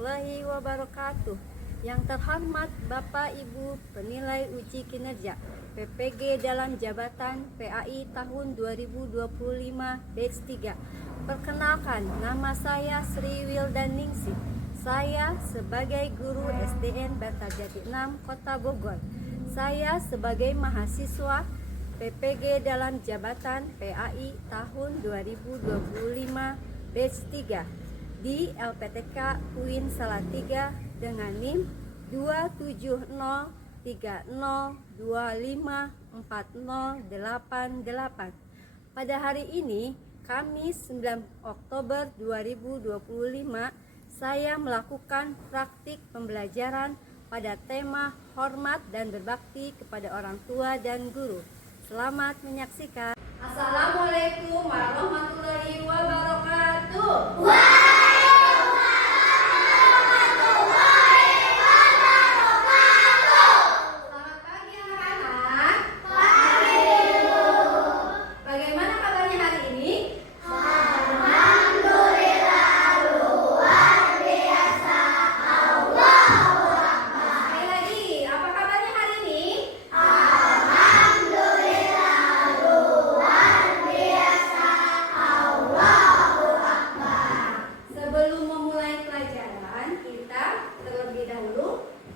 warahmatullahi wabarakatuh. Yang terhormat Bapak Ibu penilai uji kinerja PPG dalam jabatan PAI tahun 2025 batch 3. Perkenalkan, nama saya Sri Wildaningsih. Saya sebagai guru SDN Bantarjati 6 Kota Bogor. Saya sebagai mahasiswa PPG dalam jabatan PAI tahun 2025 batch 3 di LPTK UIN Salatiga dengan NIM 27030254088. Pada hari ini, Kamis 9 Oktober 2025, saya melakukan praktik pembelajaran pada tema hormat dan berbakti kepada orang tua dan guru. Selamat menyaksikan. Assalamualaikum warahmatullahi wabarakatuh.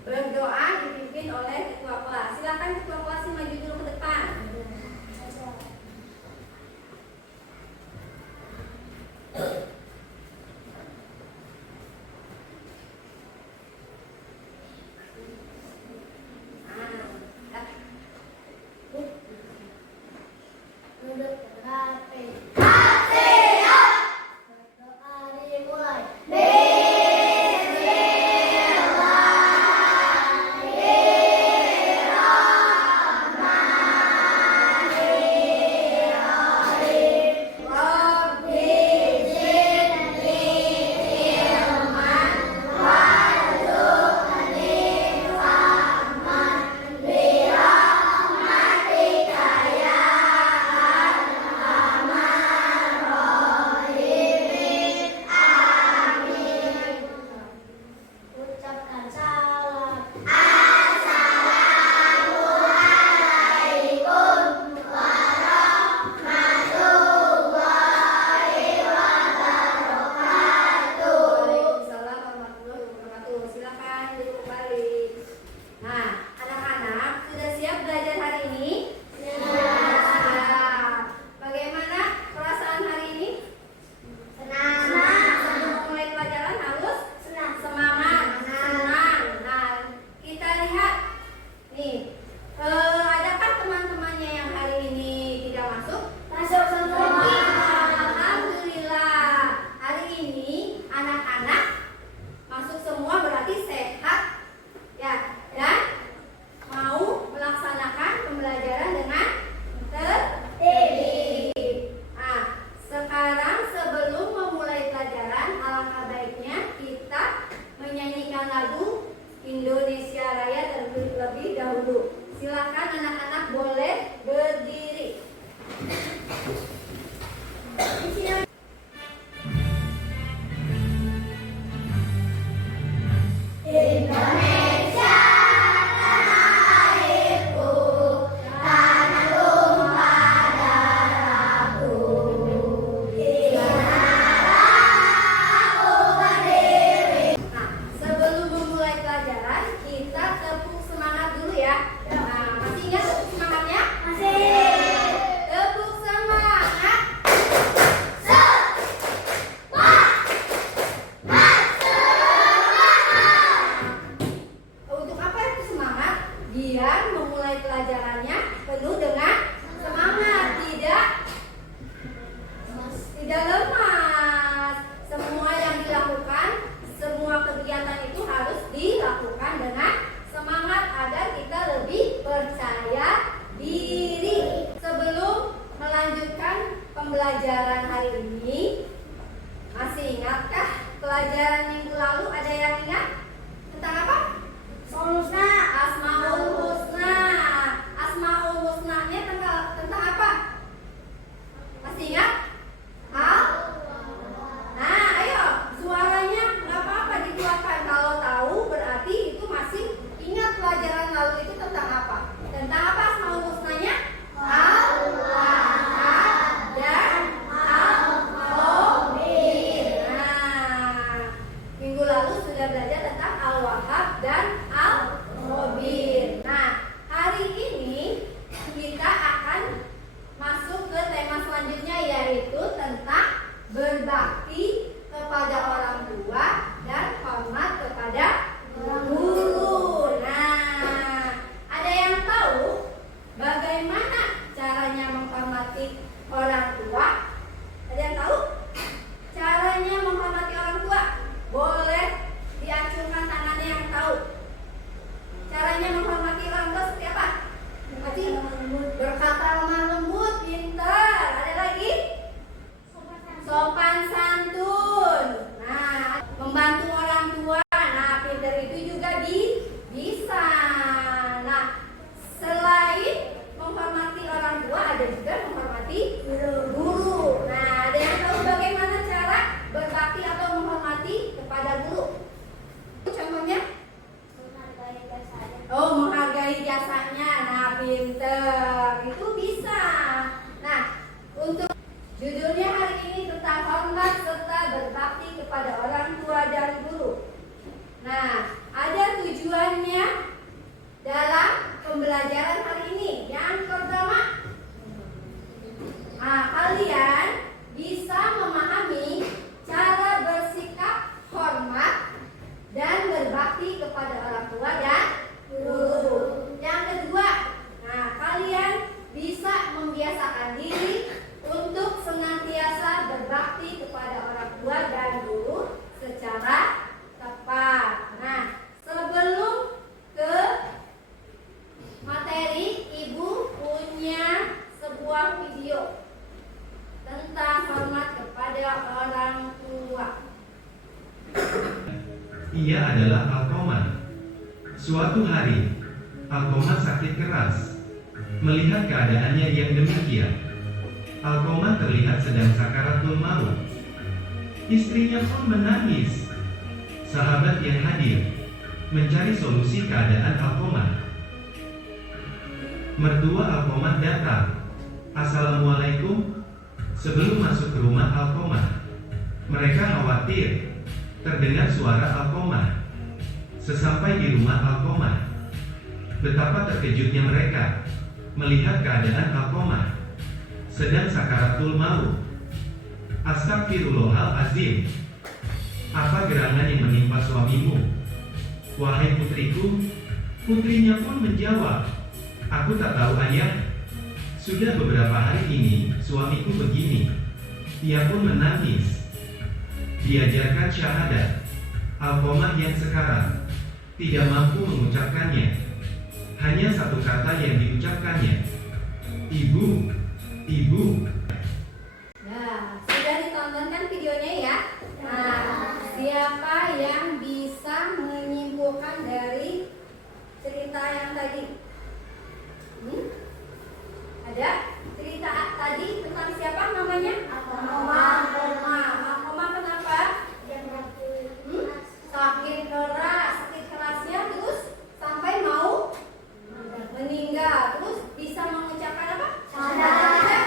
Berdoa dipimpin oleh ketua kelas. Silakan ketua kelas maju dulu ke depan. Indonesia Raya terlebih dahulu. Silakan anak-anak boleh berdiri. Indonesia tanah airku, tanah tumpah darahku. Di manakah aku berdiri. Nah, sebelum memulai pelajaran, kita tepuk semangat dulu ya. Nah, masih ingat tepuk semangatnya? Masih. Tepuk semangat. Untuk apa itu semangat? Biar memulai pelajarannya penuh dengan semangat, tidak lemas. Semua yang dilakukan, semua kegiatan itu harus dilakukan dengan semangat agar kita lebih percaya diri. Sebelum melanjutkan pembelajaran hari ini, masih ingatkah pelajaran minggu lalu? Ada yang ingat? Tentang apa? Asmaul Husna. Asmaul pinter. Itu bisa. Nah, untuk judulnya hari ini tentang hormat serta berbakti kepada orang tua dan guru. Nah, ada tujuannya dalam pembelajaran hari ini. Yang pertama, kalian bisa memahami cara bersikap hormat dan berbakti kepada orang tua dan guru. Yang kedua, kalian bisa membiasakan diri untuk senantiasa berbakti kepada orang tua dan guru secara tepat. Nah, sebelum ke materi, Ibu punya sebuah video tentang hormat kepada orang tua. Ia adalah Alkoman. Suatu hari, Alkoman sakit keras. Melihat keadaannya yang demikian, Alkoman terlihat sedang sakaratul maut. Istrinya pun menangis. Sahabat yang hadir mencari solusi keadaan Alkoman. Mertua Alkoman datang. Assalamualaikum. Sebelum masuk ke rumah Alkoman, mereka khawatir terdengar suara Alkoman. Sesampai di rumah Alkoman, betapa terkejutnya mereka melihat keadaan Alkoman sedang sakaratul maut. Astagfirullahalazim. Apa gerangan yang menimpa suamimu? Wahai putriku. Putrinya pun menjawab, aku tak tahu ayah. Sudah beberapa hari ini suamiku begini. Ia pun menangis. Diajarkan syahadat. Alkomah yang sekarang tidak mampu mengucapkannya. Hanya satu kata yang diucapkannya. Ibu, ibu. Nah, sudah ditonton kan videonya ya? Nah, siapa yang bisa menyimpulkan dari cerita yang tadi? Ada cerita tadi tentang siapa namanya? Alkomah kenapa? Sakit kerasnya terus sampai mau meninggal. Terus bisa mengucapkan apa? Syahadat.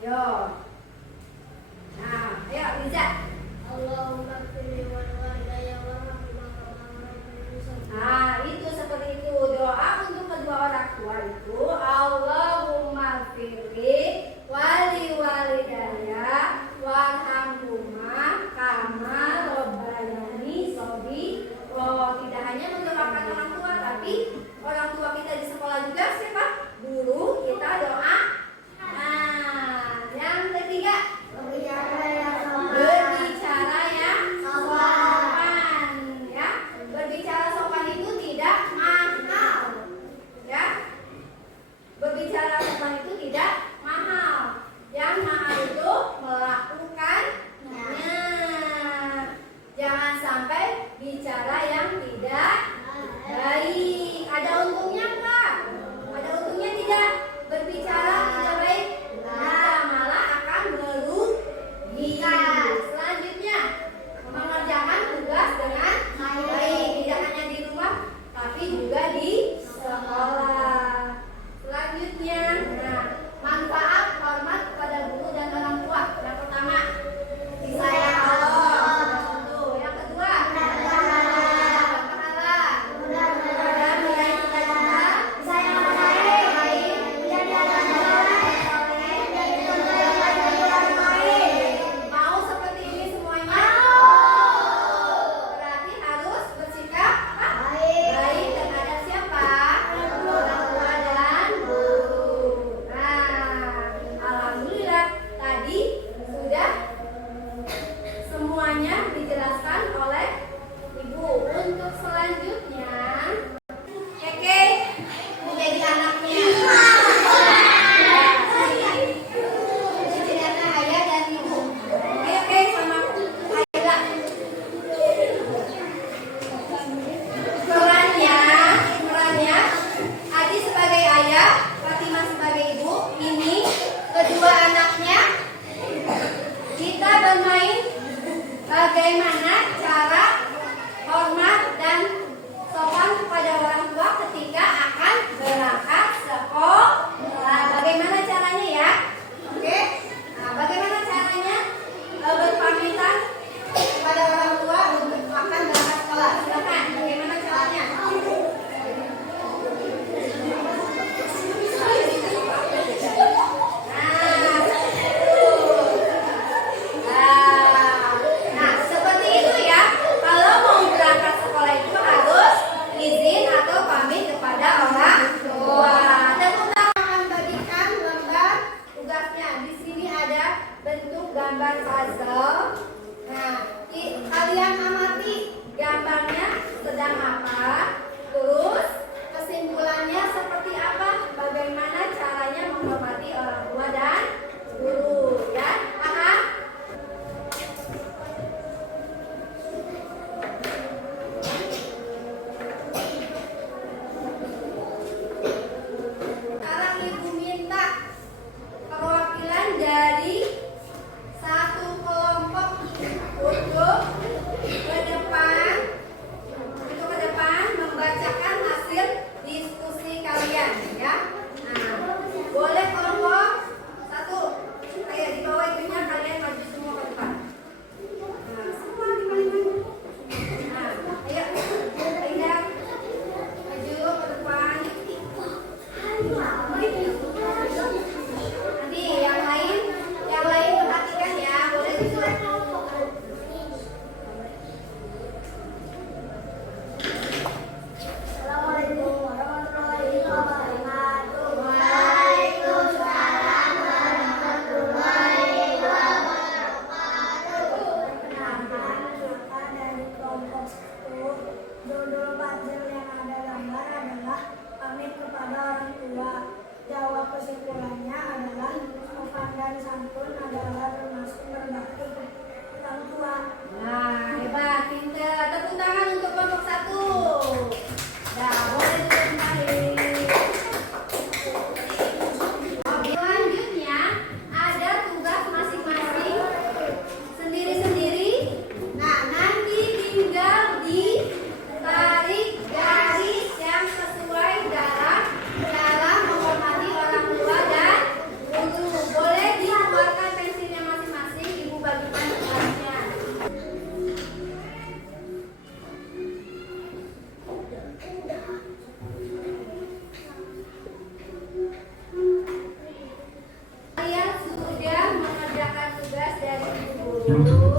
Yo. Nah, ayo Riza. Allahumma firli wal walidayya warhamhuma kama rabbayani shaghira. Nah, itu seperti itu. Doa untuk kedua orang tua itu Allahumma firli wali walidayya warhamhuma kama rabbayani shaghira. Tidak hanya mendoakan orang tua, tapi orang tua kita di sekolah juga siapa? Guru kita doa. Nah, yang ketiga Berbicara yang sopan. berbicara yang sopan, ya. Berbicara sopan itu tidak mahal, ya. Berbicara sopan itu tidak mahal. Yang mahal itu melakukannya. Jangan sampai bicara yang tidak baik. Ada untungnya enggak? Ada untungnya tidak? Berbicara tidak baik? Nah, malah akan merugikan. Selanjutnya, mengerjakan tugas dengan baik. Tidak hanya di rumah, tapi juga di sekolah. Selanjutnya, nah, manfaat hormat kepada guru dan orang tua. Yang pertama, disayang Allah. Tuh, yang kedua, dapat pahala. Dan meraih cita-cita. Sayang orang lain. Dan jalan soleh. Dan orang lain. Mau seperti ini semuanya? Berarti harus bersikap apa? Baik terhadap siapa? Orang tua dan guru. Nah, alhamdulillah tadi sudah semuanya dijelaskan oleh Ibu. Untuk selanjutnya, Keke menjadi anaknya. Ciri-cirinya ayah dan ibu. Keke sama Ayla. Perannya Adi sebagai ayah, Fatimah sebagai ibu. Ini kedua anaknya. Kita bermain bagaimana cara hormat dan sopan kepada orang tua ketika akan berangkat sekolah. Bagaimana caranya ya? Oke. Nah, bagaimana caranya berpamitan kepada orang tua untuk akan berangkat sekolah? Silakan. Bagaimana caranya? Nah, seperti itu ya. Kalau mau berangkat sekolah itu harus izin atau pamit kepada orang tua. Dan kita akan bagikan gambar tugasnya. Di sini ada bentuk gambar puzzle. Nah, kalian amati gambarnya sedang apa. Terus kesimpulannya seperti apa? Bagaimana caranya menghormati orang tua dan guru, ya? Paham? Sekarang Ibu minta perwakilan dari satu kelompok untuk ke depan, membaca Untuk